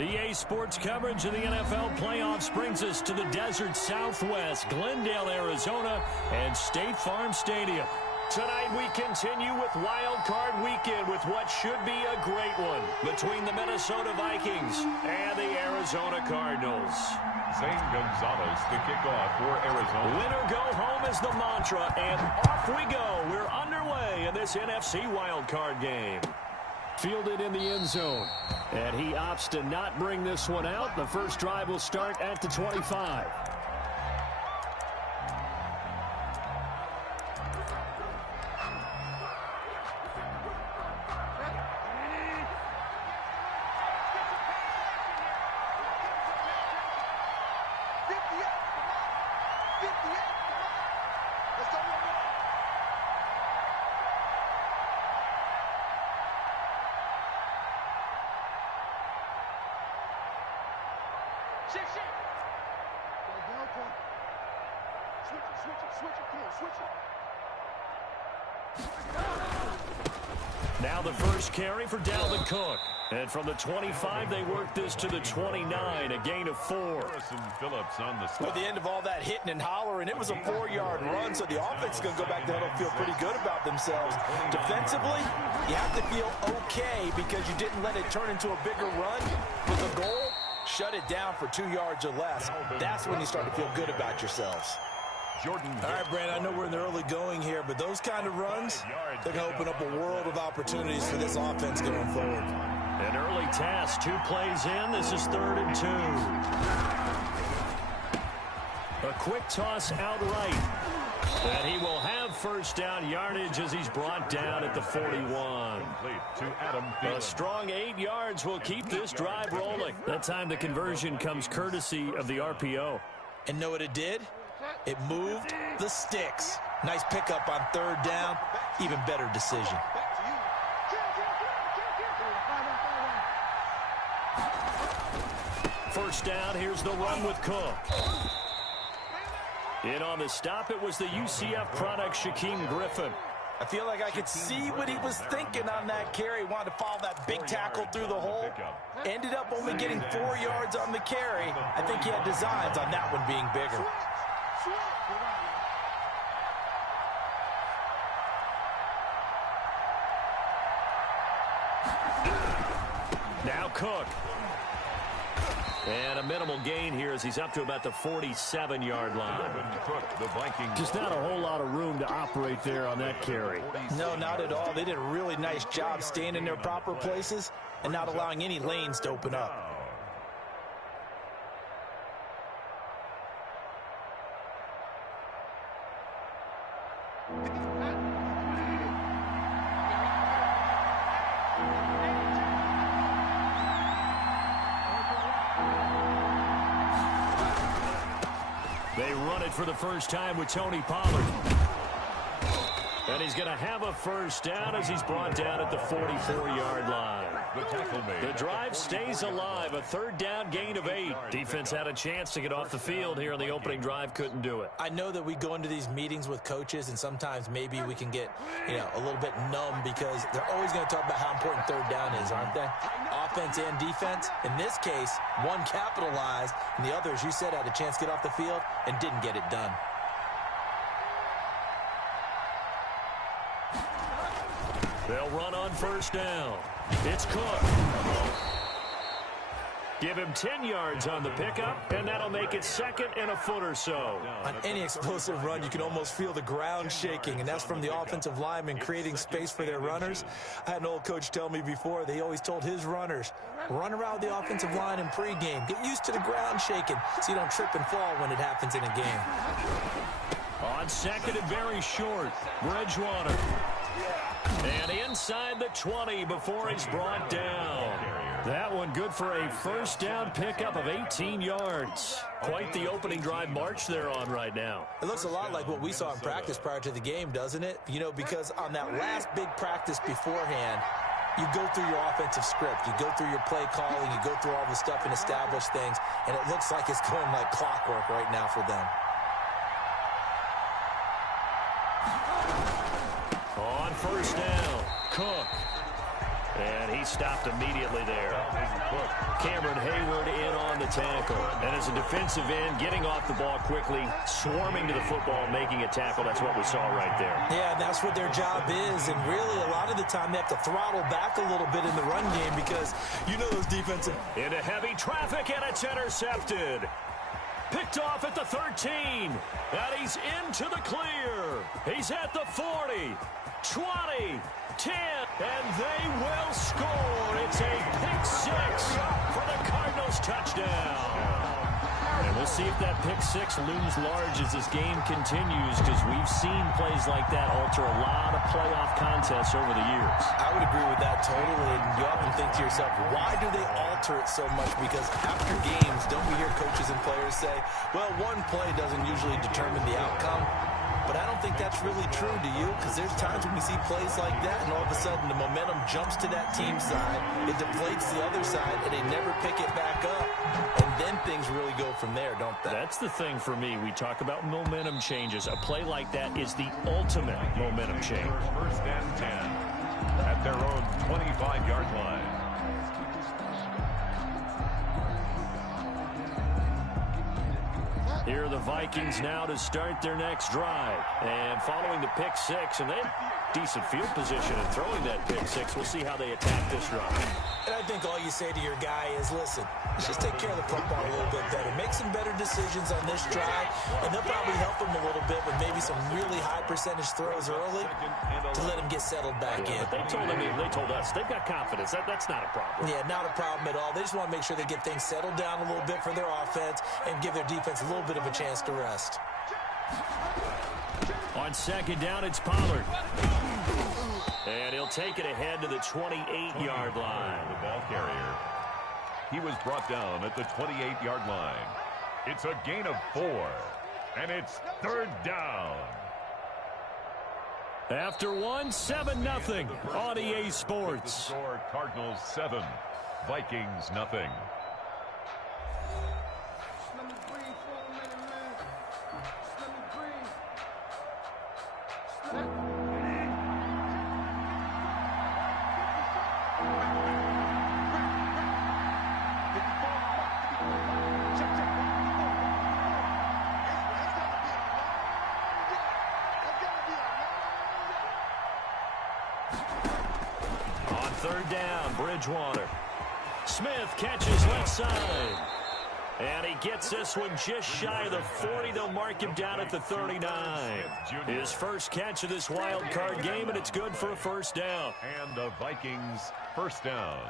EA Sports coverage of the NFL playoffs brings us to the desert Southwest, Glendale, Arizona, and State Farm Stadium. Tonight we continue with Wild Card Weekend with what should be a great one between the Minnesota Vikings and the Arizona Cardinals. Zane Gonzalez, the kickoff for Arizona. Win or go home is the mantra, and off we go. We're underway in this NFC Wild Card game. Fielded in the end zone, and he opts to not bring this one out. The first drive will start at the 25. Now the first carry for Dalvin Cook. And from the 25, they work this to the 29, a gain of 4. Phillips on the stop. At the end of all that hitting and hollering, it was a 4-yard run, so the offense is going to go back there and feel pretty good about themselves. Defensively, you have to feel okay because you didn't let it turn into a bigger run. With the goal, shut it down for 2 yards or less. That's when you start to feel good about yourselves. Jordan. All right, Brandon, I know we're in the early going here, but those kind of runs, they're going to open up a world of opportunities for this offense going forward. An early test, 2 plays in. This is 3rd and 2. A quick toss out right. And he will have first down yardage as he's brought down at the 41. A strong 8 yards will keep this drive rolling. That time the conversion comes courtesy of the RPO. And know what it did? It moved the sticks. Nice pickup on 3rd down. Even better decision. First down, here's the run with Cook. In on the stop, it was the UCF product, Shaquem Griffin. I feel like I could see what he was thinking on that carry. Wanted to follow that big tackle through the hole. Ended up only getting 4 yards on the carry. I think he had designs on that one being bigger. Now Cook. And a minimal gain here as he's up to about the 47-yard line. The Vikings. Just not a whole lot of room to operate there on that carry. No, not at all. They did a really nice job staying in their proper places and not allowing any lanes to open up. They run it for the first time with Tony Pollard. And he's going to have a first down as he's brought down at the 44-yard line. The drive stays alive, a 3rd down gain of 8. Defense had a chance to get off the field here on the opening drive, couldn't do it. I know that we go into these meetings with coaches, and sometimes maybe we can get, a little bit numb because they're always going to talk about how important 3rd down is, aren't they? Offense and defense. In this case, one capitalized, and the other, as you said, had a chance to get off the field and didn't get it done. They'll run on first down. It's Cook. Give him 10 yards on the pickup, and that'll make it 2nd and a foot or so. On any explosive run, you can almost feel the ground shaking, and that's from the offensive linemen creating space for their runners. I had an old coach tell me before, they always told his runners, run around the offensive line in pregame. Get used to the ground shaking so you don't trip and fall when it happens in a game. On 2nd and very short, Bridgewater. And inside the 20 before he's brought down. That one good for a first down pickup of 18 yards. Quite the opening drive march they're on right now. It looks a lot like what we saw in practice prior to the game, doesn't it? Because on that last big practice beforehand, you go through your offensive script. You go through your play calling. You go through all the stuff and establish things. And it looks like it's going like clockwork right now for them. On first down, Cook. And he stopped immediately there. Cameron Hayward in on the tackle. And as a defensive end, getting off the ball quickly, swarming to the football, making a tackle. That's what we saw right there. Yeah, and that's what their job is. And really, a lot of the time, they have to throttle back a little bit in the run game because you know those defensive... Into heavy traffic, and it's intercepted. Picked off at the 13. And he's into the clear. He's at the 40, 20, 10, and they will score. It's a pick six for the Cardinals touchdown. And we'll see if that pick six looms large as this game continues, because we've seen plays like that alter a lot of playoff contests over the years. I would agree with that totally. And you often think to yourself, why do they alter it so much? Because after games, don't we hear coaches and players say, well, one play doesn't usually determine the outcome? But I don't think that's really true, do you? Because there's times when we see plays like that, and all of a sudden the momentum jumps to that team side, it deflates the other side, and they never pick it back up. And then things really go from there, don't they? That's the thing for me. We talk about momentum changes. A play like that is the ultimate momentum change. First and 10 at their own 25-yard line. Here are the Vikings now to start their next drive. And following the pick six, and they have decent field position in throwing that pick six. We'll see how they attack this drive. And I think all you say to your guy is, listen, let's just take care of the football a little bit better. Make some better decisions on this drive, and they'll probably help him a little bit with maybe some really high percentage throws early to let him get settled back in. But they told us they've got confidence. That's not a problem. Yeah, not a problem at all. They just want to make sure they get things settled down a little bit for their offense and give their defense a little bit of a chance to rest. On second down, it's Pollard. And he'll take it ahead to the 28-yard line. The ball carrier. He was brought down at the 28-yard line. It's a gain of 4, and it's third down. After one, 7-0 on EA Sports. The score, Cardinals 7, Vikings nothing. On third down, Bridgewater. Smith catches left side. And he gets this one just shy of the 40. They'll mark him down at the 39. His first catch of this wild card game, and it's good for a first down. And the Vikings first down.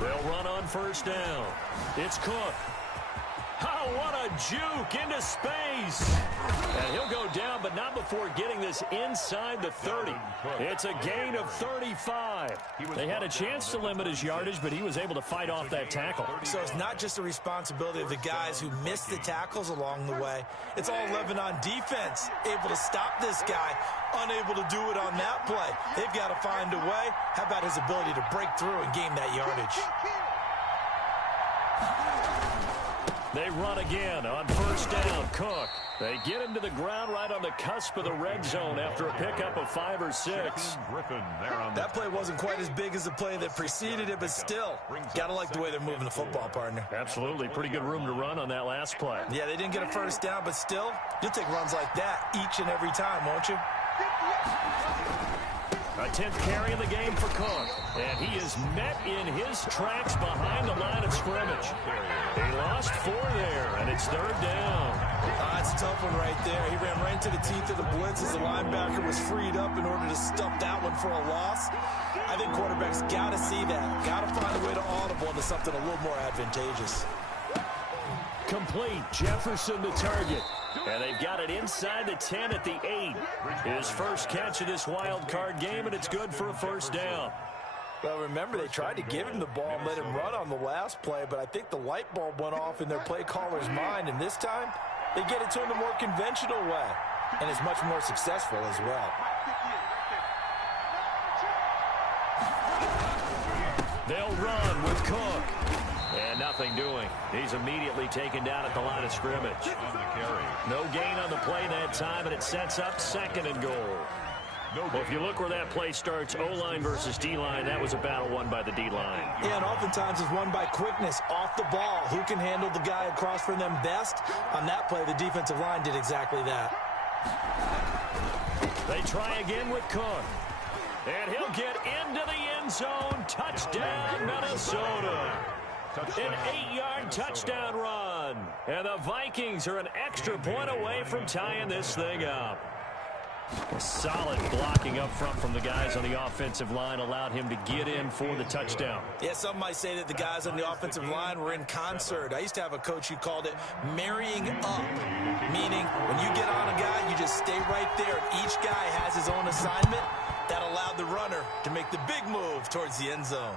They'll run on first down. It's Cook. Oh, what a juke into space. And he'll go down, but not before getting this inside the 30. It's a gain of 35. They had a chance to limit his yardage, but he was able to fight off that tackle. So it's not just the responsibility of the guys who missed the tackles along the way. It's all 11 on defense, able to stop this guy, unable to do it on that play. They've got to find a way. How about his ability to break through and gain that yardage? They run again on first down. Cook. They get him to the ground right on the cusp of the red zone after a pickup of 5 or 6. That play wasn't quite as big as the play that preceded it, but still, gotta like the way they're moving the football, partner. Absolutely. Pretty good room to run on that last play. Yeah, they didn't get a first down, but still, you'll take runs like that each and every time, won't you? A 10th carry in the game for Cook. And he is met in his tracks behind the line of scrimmage. He lost 4 there, and it's third down. That's a tough one right there. He ran right into the teeth of the blitz as the linebacker was freed up in order to stuff that one for a loss. I think quarterbacks got to see that. Got to find a way to audible into something a little more advantageous. Complete. Jefferson the target. And they've got it inside the 10 at the 8. His first catch of this wild card game, and it's good for a first down. Well, remember, they tried to give him the ball and let him run on the last play, but I think the light bulb went off in their play caller's mind, and this time they get it to him the more conventional way, and it's much more successful as well. They'll run with Cook. And nothing doing. He's immediately taken down at the line of scrimmage. On the carry. No gain on the play that time, and it sets up 2nd and goal. Well, if you look where that play starts, O-line versus D-line, that was a battle won by the D-line. Yeah, and oftentimes it's won by quickness off the ball. Who can handle the guy across from them best? On that play, the defensive line did exactly that. They try again with Cook. And he'll get into the end zone. Touchdown, Minnesota. An 8-yard touchdown run. And the Vikings are an extra point away from tying this thing up. A solid blocking up front from the guys on the offensive line allowed him to get in for the touchdown. Yeah, some might say that the guys on the offensive line were in concert. I used to have a coach who called it marrying up, meaning when you get on a guy, you just stay right there. Each guy has his own assignment. That allowed the runner to make the big move towards the end zone.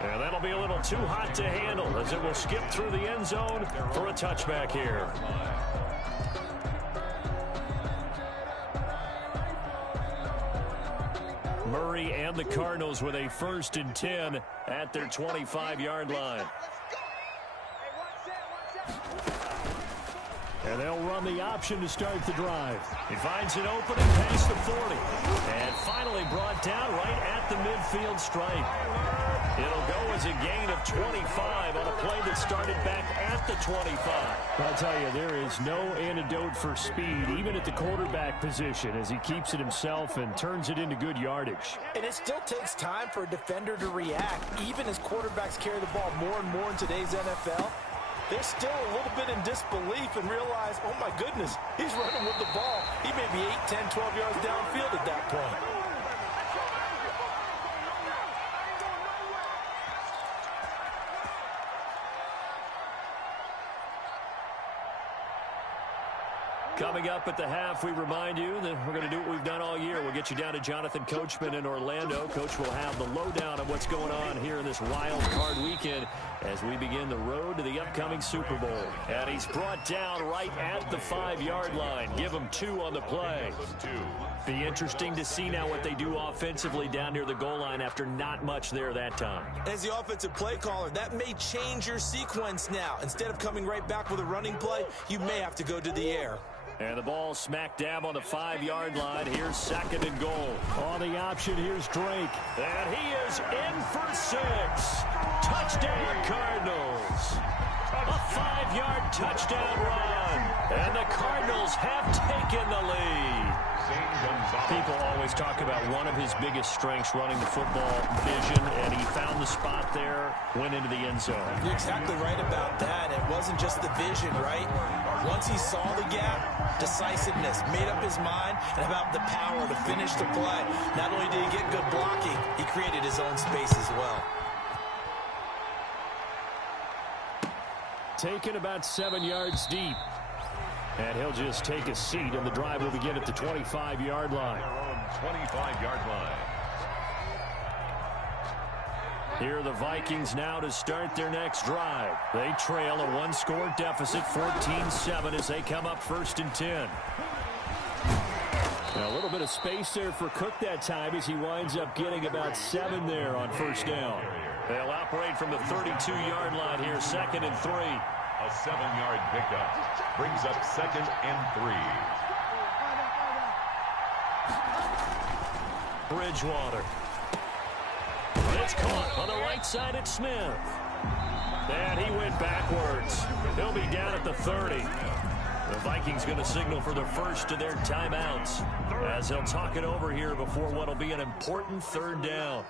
And that'll be a little too hot to handle as it will skip through the end zone for a touchback here. Murray and the Cardinals with a 1st and 10 at their 25-yard line. And they'll run the option to start the drive. He finds an opening past the 40. And finally brought down right at the midfield stripe. It'll go as a gain of 25 on a play that started back at the 25. I'll tell you, there is no antidote for speed, even at the quarterback position, as he keeps it himself and turns it into good yardage. And it still takes time for a defender to react, even as quarterbacks carry the ball more and more in today's NFL. They're still a little bit in disbelief and realize, oh my goodness, he's running with the ball. He may be 8, 10, 12 yards downfield at that point. Coming up at the half, we remind you that we're going to do what we've done all year. We'll get you down to Jonathan Coachman in Orlando. Coach will have the lowdown of what's going on here in this wild card weekend as we begin the road to the upcoming Super Bowl. And he's brought down right at the 5-yard line. Give him 2 on the play. Be interesting to see now what they do offensively down near the goal line after not much there that time. As the offensive play caller, that may change your sequence now. Instead of coming right back with a running play, you may have to go to the air. And the ball smack dab on the 5-yard line. Here's 2nd and goal. On the option, here's Drake. And he is in for 6. Touchdown, Cardinals. A 5-yard touchdown run. And the Cardinals have taken the lead. People always talk about one of his biggest strengths running the football, vision, and he found the spot there, went into the end zone. You're exactly right about that. It wasn't just the vision, right? Once he saw the gap, decisiveness, made up his mind, and about the power to finish the play. Not only did he get good blocking, he created his own space as well. Taken about 7 yards deep. And he'll just take a seat, and the drive will begin at the 25-yard line. Their own 25-yard line. Here are the Vikings now to start their next drive. They trail a 1-score deficit, 14-7, as they come up 1st and 10. Now a little bit of space there for Cook that time as he winds up getting about 7 there on 1st down. They'll operate from the 32-yard line here, 2nd and 3. A 7-yard pickup brings up 2nd and 3. Bridgewater. It's caught on the right side at Smith. And he went backwards. He'll be down at the 30. The Vikings going to signal for the first of their timeouts as they'll talk it over here before what will be an important 3rd down.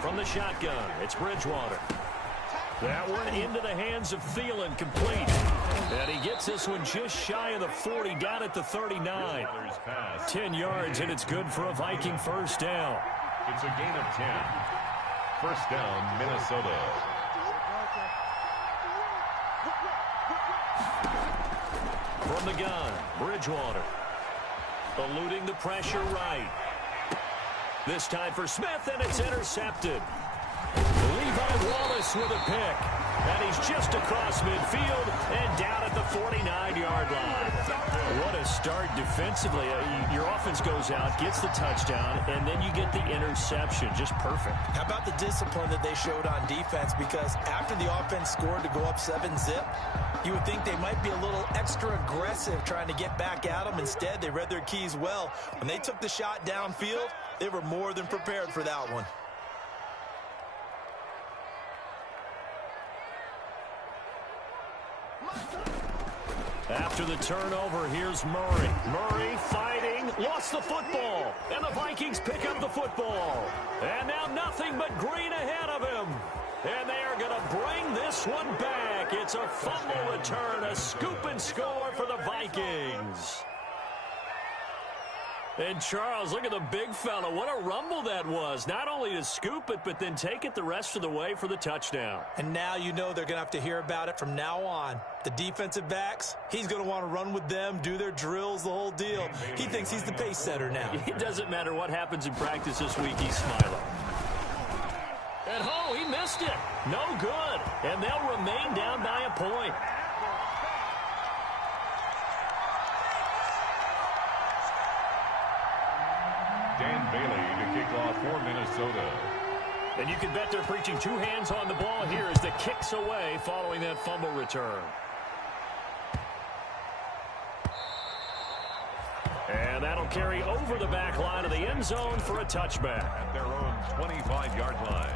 From the shotgun, it's Bridgewater. That one into the hands of Thielen, complete. And he gets this one just shy of the 40, down at the 39. 10 yards, and it's good for a Viking 1st down. It's a gain of 10. 1st down, Minnesota. From the gun, Bridgewater. Eluding the pressure right. This time for Smith, and it's intercepted. Levi Wallace with a pick. And he's just across midfield and down at the 49-yard line. What a start defensively. Your offense goes out, gets the touchdown, and then you get the interception. Just perfect. How about the discipline that they showed on defense? Because after the offense scored to go up 7-zip, you would think they might be a little extra aggressive trying to get back at them. Instead, they read their keys well. When they took the shot downfield, they were more than prepared for that one. After the turnover, here's Murray. Murray fighting, lost the football, and the Vikings pick up the football. And now nothing but green ahead of him. And they are going to bring this one back. It's a fumble return, a scoop and score for the Vikings. And Charles, look at the big fella. What a rumble that was. Not only to scoop it, but then take it the rest of the way for the touchdown. And now you know they're going to have to hear about it from now on. The defensive backs, he's going to want to run with them, do their drills, the whole deal. He thinks he's the pace setter now. It doesn't matter what happens in practice this week, he's smiling. And oh, he missed it. No good. And they'll remain down by a point. Dan Bailey to kick off for Minnesota. And you can bet they're preaching two hands on the ball here as the kick's away following that fumble return. And that'll carry over the back line of the end zone for a touchback. At their own 25-yard line.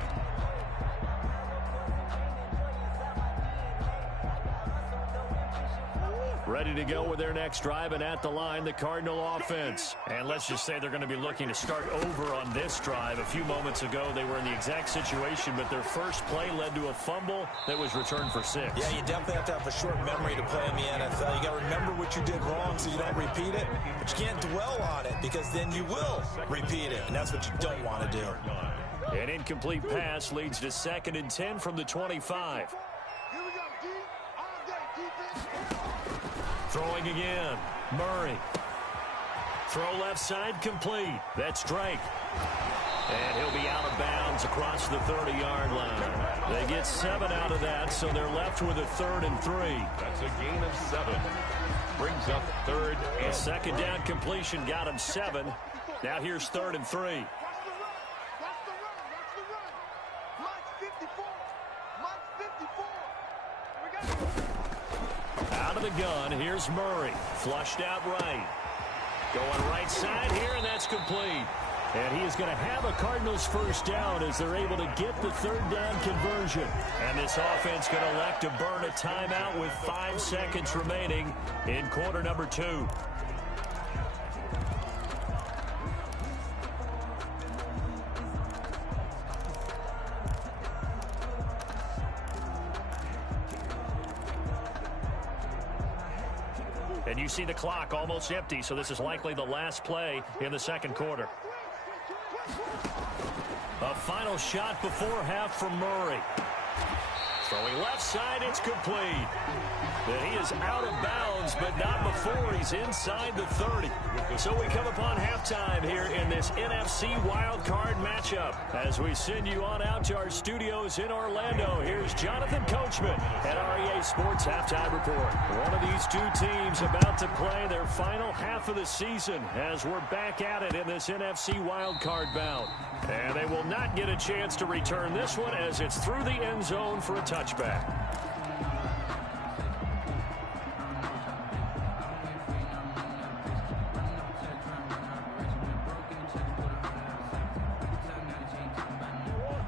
Ready to go with their next drive, and at the line, the Cardinal offense. And let's just say they're going to be looking to start over on this drive. A few moments ago, they were in the exact situation, but their first play led to a fumble that was returned for 6. Yeah, you definitely have to have a short memory to play in the NFL. You got to remember what you did wrong so you don't repeat it, but you can't dwell on it because then you will repeat it, and that's what you don't want to do. An incomplete pass leads to 2nd and 10 from the 25. Throwing again. Murray. Throw left side complete. That's Drake. And he'll be out of bounds across the 30-yard line. They get 7 out of that, so they're left with a 3rd and 3. That's a gain of 7. Brings up 3rd and a second down completion got him 7. Now here's 3rd and 3. Out of the gun, here's Murray. Flushed out right. Going right side here, and that's complete. And he is going to have a Cardinals first down as they're able to get the 3rd down conversion. And this offense going to elect to burn a timeout with 5 seconds remaining in quarter number 2. And you see the clock almost empty, so this is likely the last play in the second quarter. A final shot before half from Murray. Throwing left side, it's complete. And he is out of bounds, but not before he's inside the 30. So we come upon halftime here in this NFC wildcard matchup. As we send you on out to our studios in Orlando, here's Jonathan Coachman at REA Sports Halftime Report. One of these two teams about to play their final half of the season as we're back at it in this NFC wildcard bout. And they will not get a chance to return this one as it's through the end zone for a touchback.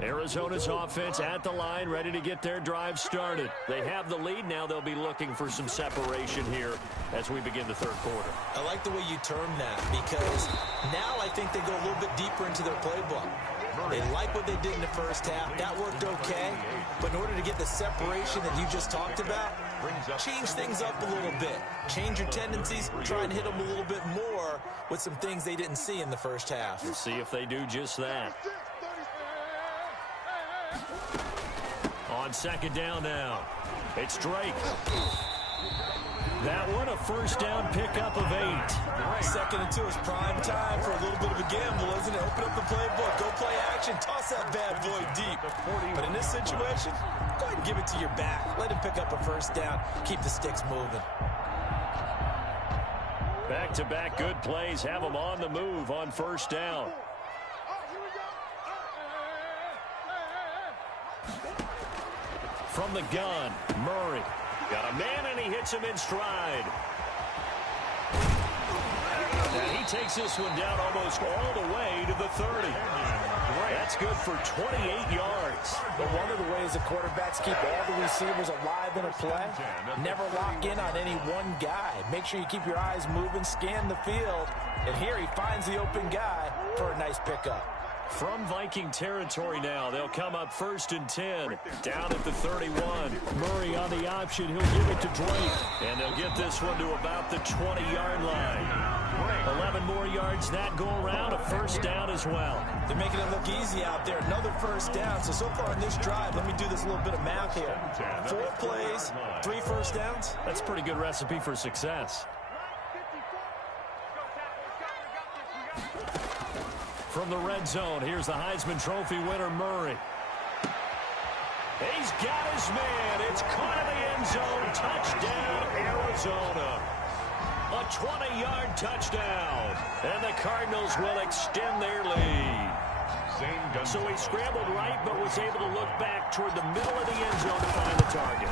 Arizona's offense at the line, ready to get their drive started. They have the lead. Now they'll be looking for some separation here as we begin the third quarter. I like the way you term that because now I think they go a little bit deeper into their playbook. They like what they did in the first half. That worked okay. But in order to get the separation that you just talked about, change things up a little bit. Change your tendencies. Try and hit them a little bit more with some things they didn't see in the first half. We'll see if they do just that. On second down now, it's Drake. That one, a first down pickup of 8. Second and 2 is prime time for a little bit of a gamble, isn't it? Open up the playbook, go play action, toss that bad boy deep. But in this situation, go ahead and give it to your back. Let him pick up a first down. Keep the sticks moving. Back-to-back good plays have them on the move on first down. From the gun, Murray. Got a man, and he hits him in stride. And he takes this one down almost all the way to the 30. That's good for 28 yards. But one of the ways the quarterbacks keep all the receivers alive in a play, never lock in on any one guy. Make sure you keep your eyes moving, scan the field. And here he finds the open guy for a nice pickup. From Viking territory now, they'll come up 1st and 10, down at the 31. Murray on the option. He'll give it to Drake. And they'll get this one to about the 20-yard line. 11 more yards that go around, a first down as well. They're making it look easy out there. Another first down. So far in this drive, let me do this little bit of math here. 4 plays, 3 first downs. That's a pretty good recipe for success. From the red zone, here's the Heisman Trophy winner, Murray. He's got his man. It's caught in the end zone. Touchdown, Arizona. A 20-yard touchdown. And the Cardinals will extend their lead. So he scrambled right, but was able to look back toward the middle of the end zone to find the target.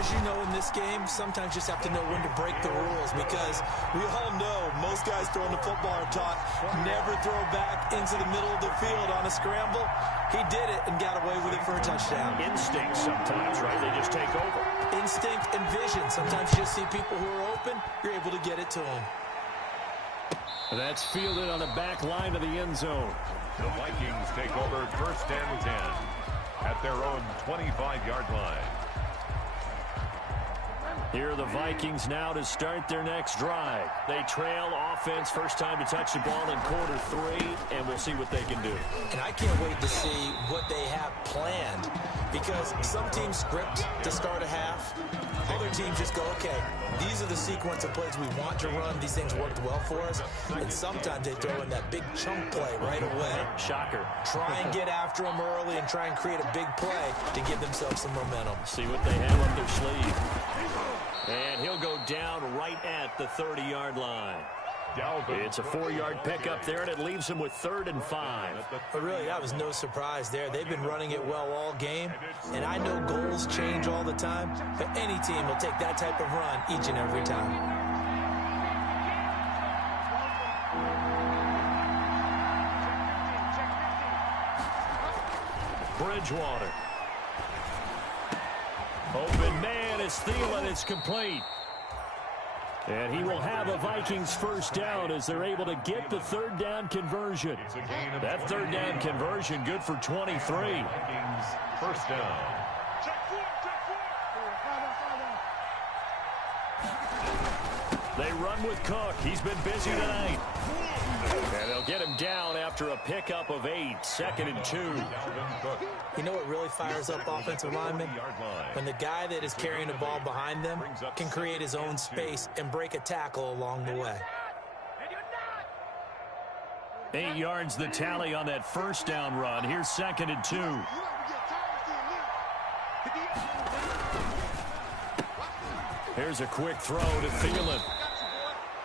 As you know, in this game, sometimes you just have to know when to break the rules, because we all know most guys throwing the football are taught never throw back into the middle of the field on a scramble. He did it and got away with it for a touchdown. Instinct sometimes, right? They just take over. Instinct and vision. Sometimes you just see people who are open, you're able to get it to them. And that's fielded on the back line of the end zone. The Vikings take over 1st and 10 at their own 25-yard line. Here are the Vikings now to start their next drive. They trail offense, first time to touch the ball in quarter 3, and we'll see what they can do. And I can't wait to see what they have planned, because some teams script to start a half. Other teams just go, okay, these are the sequence of plays we want to run. These things worked well for us. And sometimes they throw in that big chunk play right away. Shocker. Try and get after them early and try and create a big play to give themselves some momentum. See what they have up their sleeve. And he'll go down right at the 30-yard line. It's a 4-yard pickup there, and it leaves him with 3rd and 5. But really, that was no surprise there. They've been running it well all game, and I know goals change all the time, but any team will take that type of run each and every time. Bridgewater. Open man is Thielen. It's complete. And he will have a Vikings first down as they're able to get the 3rd down conversion. That 3rd down conversion good for 23. Vikings first down. They run with Cook. He's been busy tonight. And they'll get him down after a pickup of 8, 2nd and 2. You know what really fires up offensive linemen? When the guy that is carrying the ball behind them can create his own space and break a tackle along the way. 8 yards the tally on that first down run. Here's 2nd and 2. Here's a quick throw to Thielen.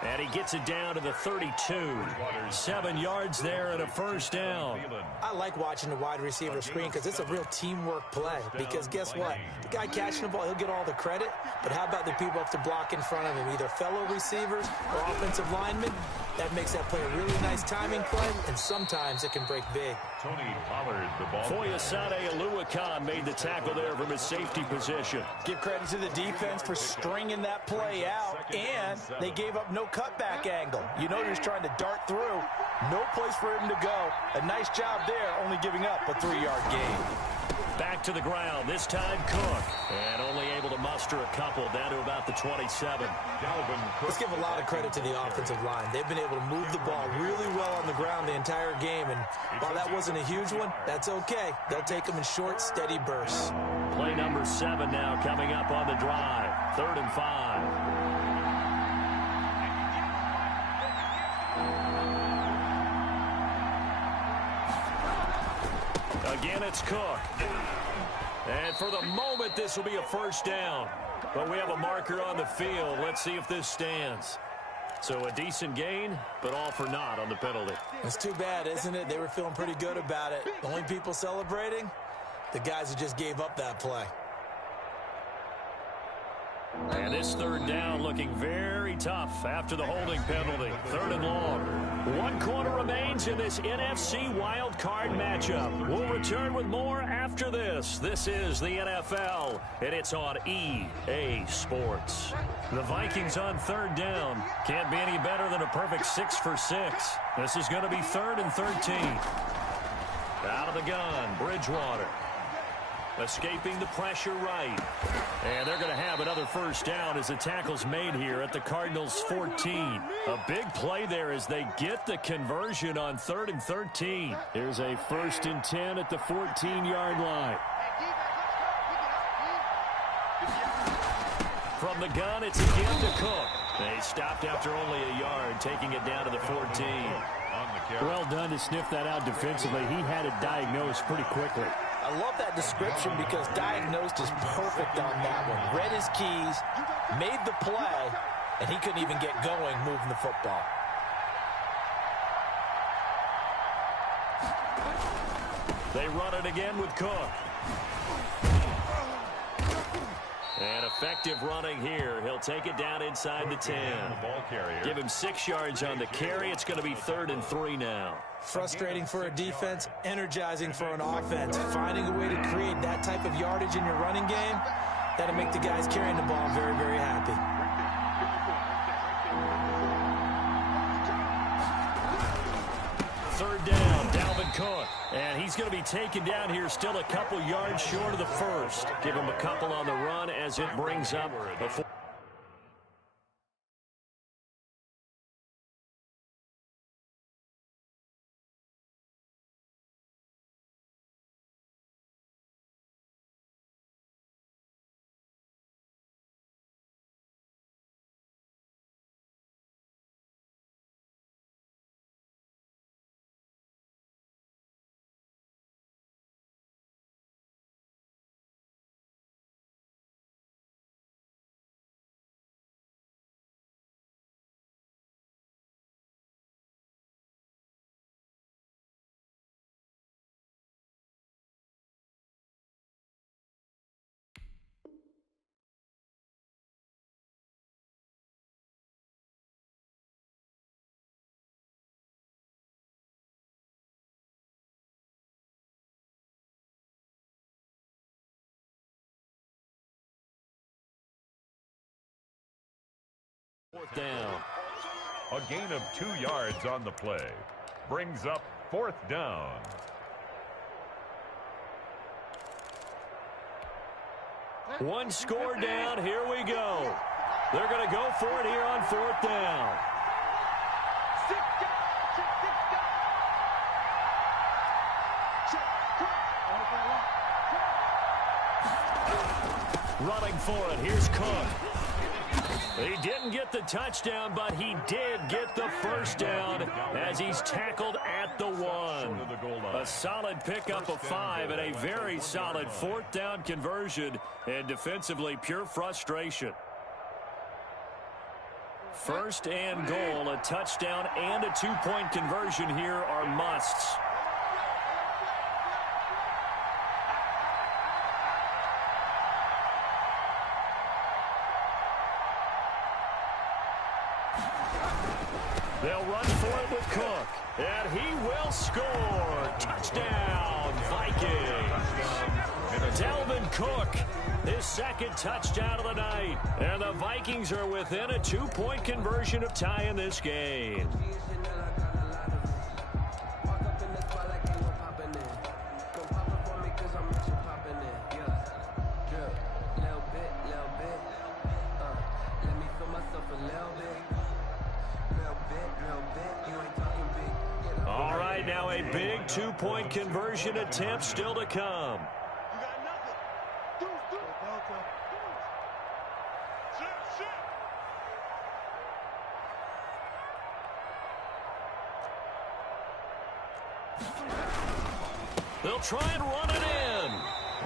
And he gets it down to the 32. 7 yards there and a first down. I like watching the wide receiver screen because it's a real teamwork play. Because guess what? The guy catching the ball, he'll get all the credit. But how about the people have to block in front of him, either fellow receivers or offensive linemen? That makes that play a really nice timing play, and sometimes it can break big. Tony Pollard, the ball. Foyesade Oluwakan made the tackle there from his safety position. Give credit to the defense for stringing that play out, and they gave up no cutback angle. You know, just trying to dart through. No place for him to go. A nice job there, only giving up a 3-yard gain. Back to the ground, this time Cook. And only able to muster a couple, down to about the 27. Let's give a lot of credit to the offensive line. They've been able to move the ball really well on the ground the entire game. And while that wasn't a huge one, that's okay. They'll take them in short, steady bursts. Play number 7 now coming up on the drive. 3rd and 5. Again, it's Cook. And for the moment, this will be a first down. But we have a marker on the field. Let's see if this stands. So a decent gain, but all for naught on the penalty. It's too bad, isn't it? They were feeling pretty good about it. The only people celebrating, the guys who just gave up that play. And this third down looking very tough after the holding penalty. Third and long. One quarter remains in this NFC Wild Card matchup. We'll return with more after this. This is the NFL, and it's on EA Sports. The Vikings on third down. Can't be any better than a perfect 6 for 6. This is going to be 3rd and 13. Out of the gun, Bridgewater. Escaping the pressure right. And they're going to have another first down as the tackle's made here at the Cardinals' 14. A big play there as they get the conversion on 3rd and 13. Here's a 1st and 10 at the 14-yard line. From the gun, it's again to Cook. They stopped after only a yard, taking it down to the 14. Well done to sniff that out defensively. He had it diagnosed pretty quickly. I love that description because diagnosed is perfect on that one. Read his keys, made the play, and he couldn't even get going moving the football. They run it again with Cook. And effective running here. He'll take it down inside the 10. Give him 6 yards on the carry. It's going to be 3rd and 3 now. Frustrating for a defense, energizing for an offense. Finding a way to create that type of yardage in your running game, that'll make the guys carrying the ball very, very happy. Third down, Dalvin Cook. And he's going to be taken down here still a couple yards short of the first. Give him a couple on the run as it brings up the fourth down. A gain of 2 yards on the play. Brings up 4th down. One score down. Here we go. They're going to go for it here on 4th down. Running for it. Here's Cook. He didn't get the touchdown, but he did get the first down as he's tackled at the 1. A solid pickup of 5 and a very solid 4th down conversion, and defensively pure frustration. 1st and goal, a touchdown and a 2-point conversion here are musts. They'll run for it with Cook, and he will score. Touchdown, Vikings. Dalvin Cook, his 2nd touchdown of the night. And the Vikings are within a 2-point conversion of tying this game. Now a big 2-point conversion attempt still to come. They'll try and run it in.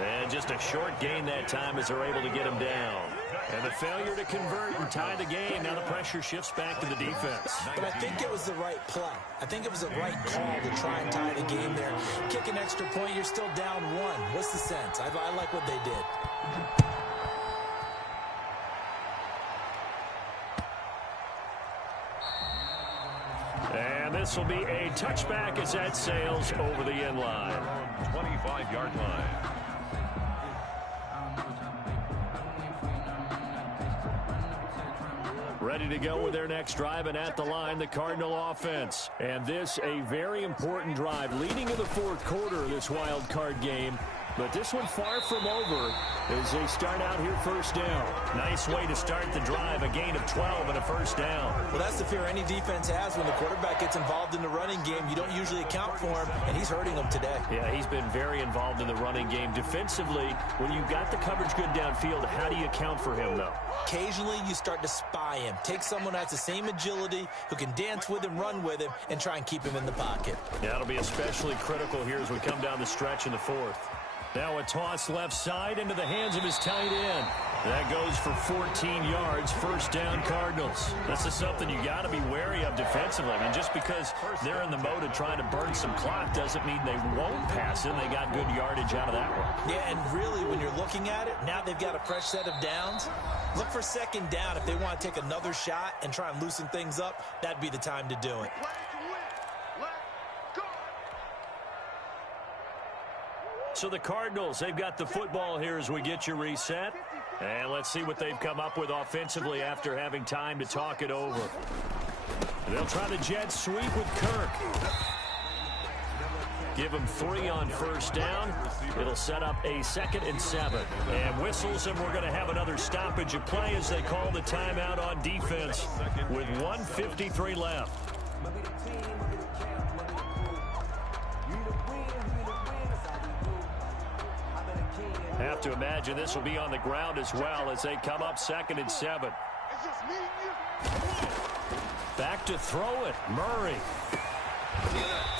And just a short gain that time as they're able to get him down. And the failure to convert and tie the game. Now the pressure shifts back to the defense. But I think it was the right play. I think it was the right call to try and tie the game there. Kick an extra point, you're still down one. What's the sense? I like what they did. And this will be a touchback as that sails over the end line. 25-yard line. Ready to go with their next drive, and at the line, the Cardinal offense. And this, a very important drive leading in the fourth quarter of this wild card game. But this one far from over as they start out here first down. Nice way to start the drive, a gain of 12 and a first down. Well, that's the fear any defense has when the quarterback gets involved in the running game. You don't usually account for him, and he's hurting them today. Yeah, he's been very involved in the running game. Defensively, when you've got the coverage good downfield, how do you account for him, though? Occasionally, you start to spy him. Take someone who has the same agility, who can dance with him, run with him, and try and keep him in the pocket. Yeah, that'll be especially critical here as we come down the stretch in the fourth. Now a toss left side into the hands of his tight end. That goes for 14 yards, first down Cardinals. This is something you got to be wary of defensively. I mean, just because they're in the mode of trying to burn some clock doesn't mean they won't pass it. They got good yardage out of that one. Yeah, and really, when you're looking at it, now they've got a fresh set of downs. Look for second down. If they want to take another shot and try and loosen things up, that'd be the time to do it. So the Cardinals, they've got the football here as we get you reset. And let's see what they've come up with offensively after having time to talk it over. They'll try the jet sweep with Kirk. Give him 3 on first down. It'll set up a 2nd and 7. And whistles, and we're going to have another stoppage of play as they call the timeout on defense with 1:53 left. Have to imagine this will be on the ground as well as they come up 2nd and 7. Back to throw it. Murray.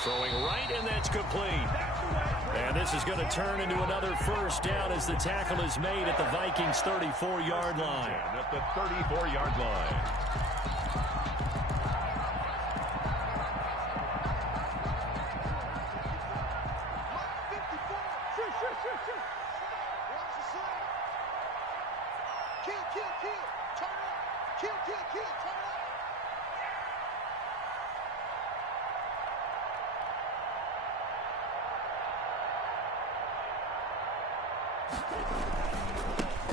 Throwing right, and that's complete. And this is going to turn into another first down as the tackle is made at the Vikings' 34-yard line. At the 34-yard line.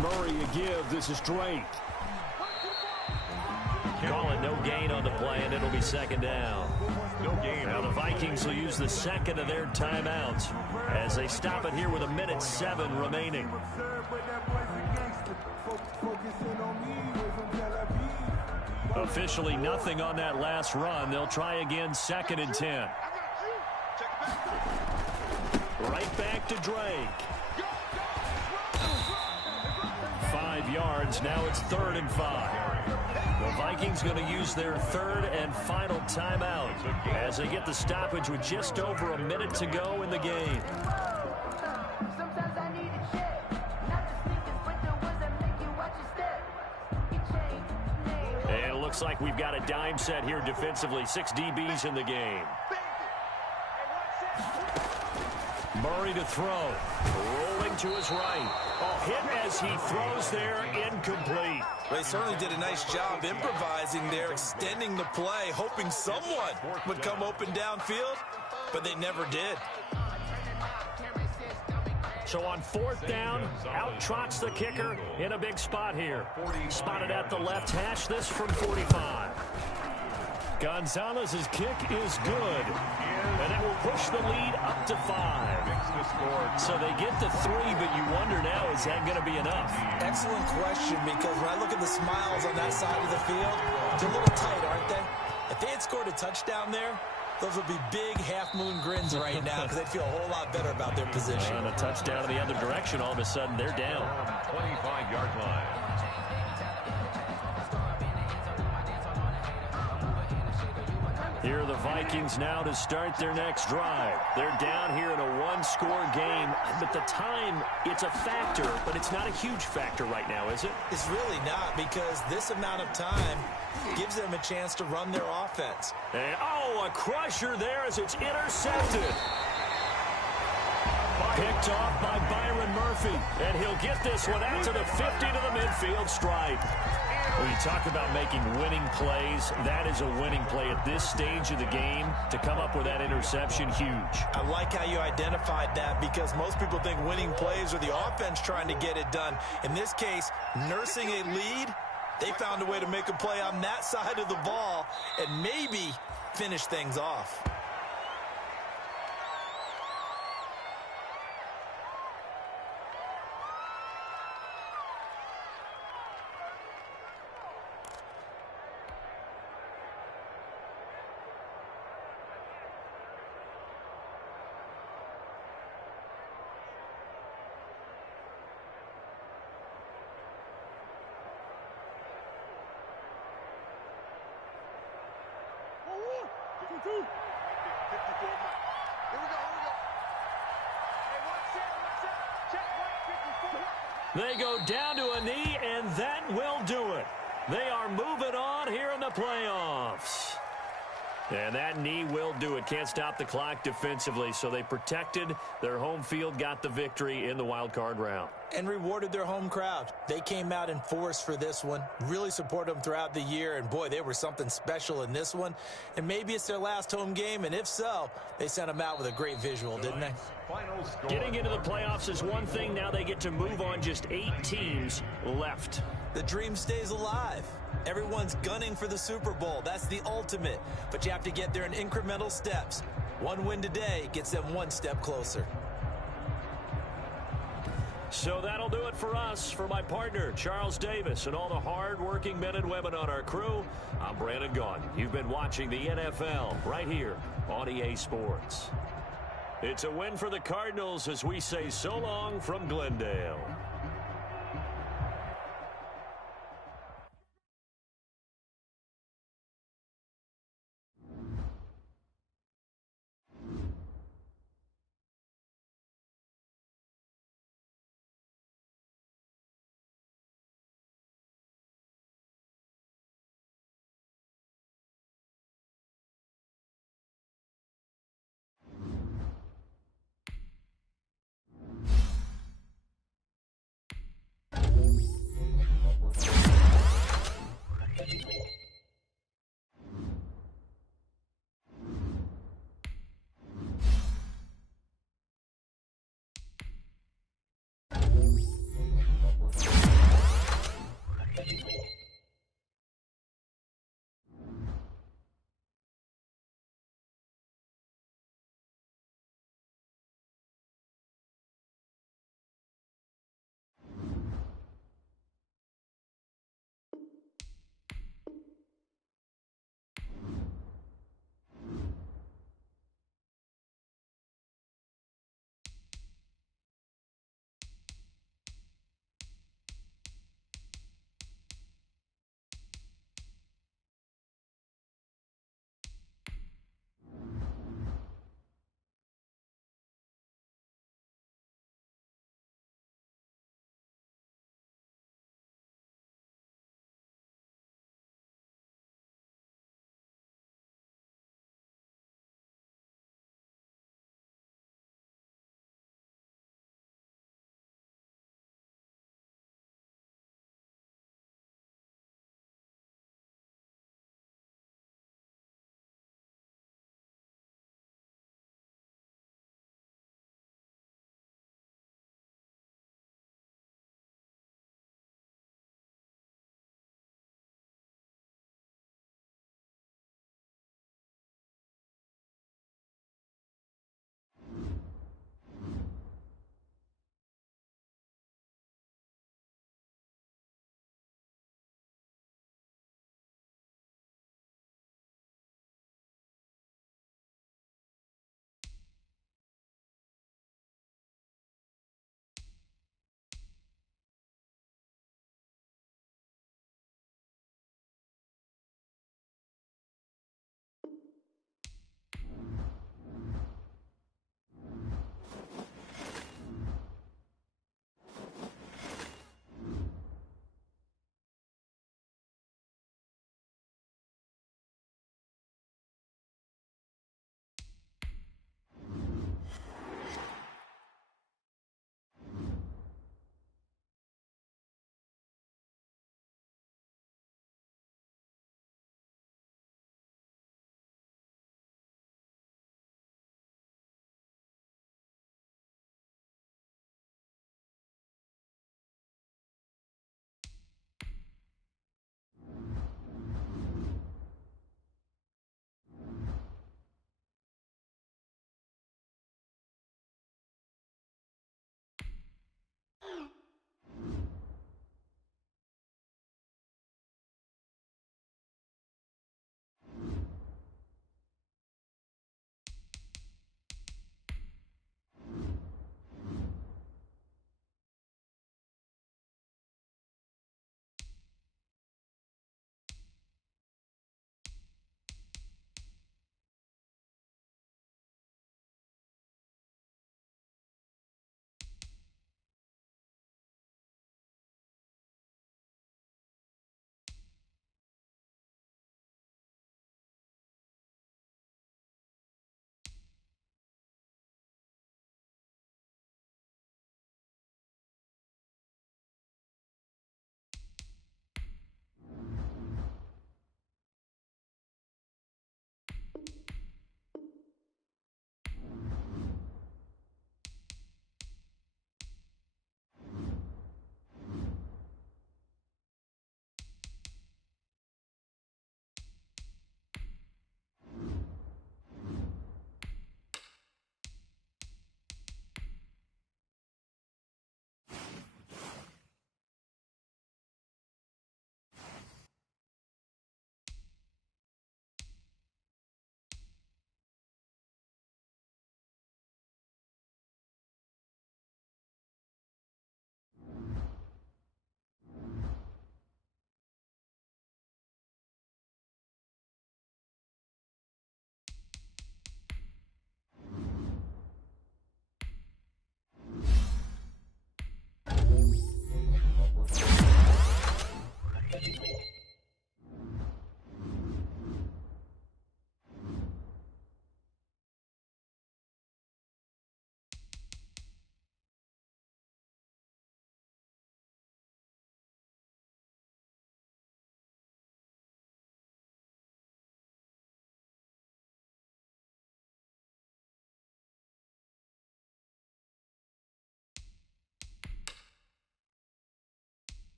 Murray a give. This is Drake. Calling no gain on the play, and it'll be 2nd down. No gain. Now the Vikings will use the 2nd of their timeouts as they stop it here with 1:07 remaining. Officially nothing on that last run. They'll try again 2nd and 10. Right back to Drake. 5 yards. Now it's 3rd and 5. The Vikings going to use their 3rd and final timeout as they get the stoppage with just over a minute to go in the game. And it looks like we've got a dime set here defensively. 6 DBs in the game. Murray to throw. Rolling to his right. A hit as he throws there, incomplete. They certainly did a nice job improvising there, extending the play, hoping someone would come open downfield, but they never did. So on 4th down, out trots the kicker in a big spot here. Spotted at the left hash, this from 45. Gonzalez's kick is good, and it will push the lead up to 5. So they get the 3, but you wonder now, is that going to be enough? Excellent question, because when I look at the smiles on that side of the field, they're a little tight, aren't they? If they had scored a touchdown there, those would be big half-moon grins right now because they'd feel a whole lot better about their position. And a touchdown in the other direction, all of a sudden they're down. 25-yard line. Here are the Vikings now to start their next drive. They're down here in a one-score game, but the time, it's a factor, but it's not a huge factor right now, is it? It's really not, because this amount of time gives them a chance to run their offense. And, oh, a crusher there as it's intercepted. Picked off by Byron Murphy, and he'll get this one out to the 50 to the midfield stripe. When you talk about making winning plays, that is a winning play at this stage of the game. To come up with that interception, huge. I like how you identified that, because most people think winning plays are the offense trying to get it done. In this case, nursing a lead, they found a way to make a play on that side of the ball and maybe finish things off. They go down to a knee, and that will do it. They are moving on here in the playoffs. And that knee will do it. Can't stop the clock defensively, so they protected their home field, got the victory in the wild card round. And rewarded their home crowd. They came out in force for this one, really supported them throughout the year, and boy, they were something special in this one. And maybe it's their last home game, and if so, they sent them out with a great visual, didn't they? Getting into the playoffs is one thing. Now they get to move on. Just 8 teams left. The dream stays alive. Everyone's gunning for the Super Bowl. That's the ultimate. But you have to get there in incremental steps. One win today gets them one step closer. So that'll do it for us. For my partner, Charles Davis, and all the hard-working men and women on our crew, I'm Brandon Gaudin. You've been watching the NFL right here on EA Sports. It's a win for the Cardinals as we say so long from Glendale.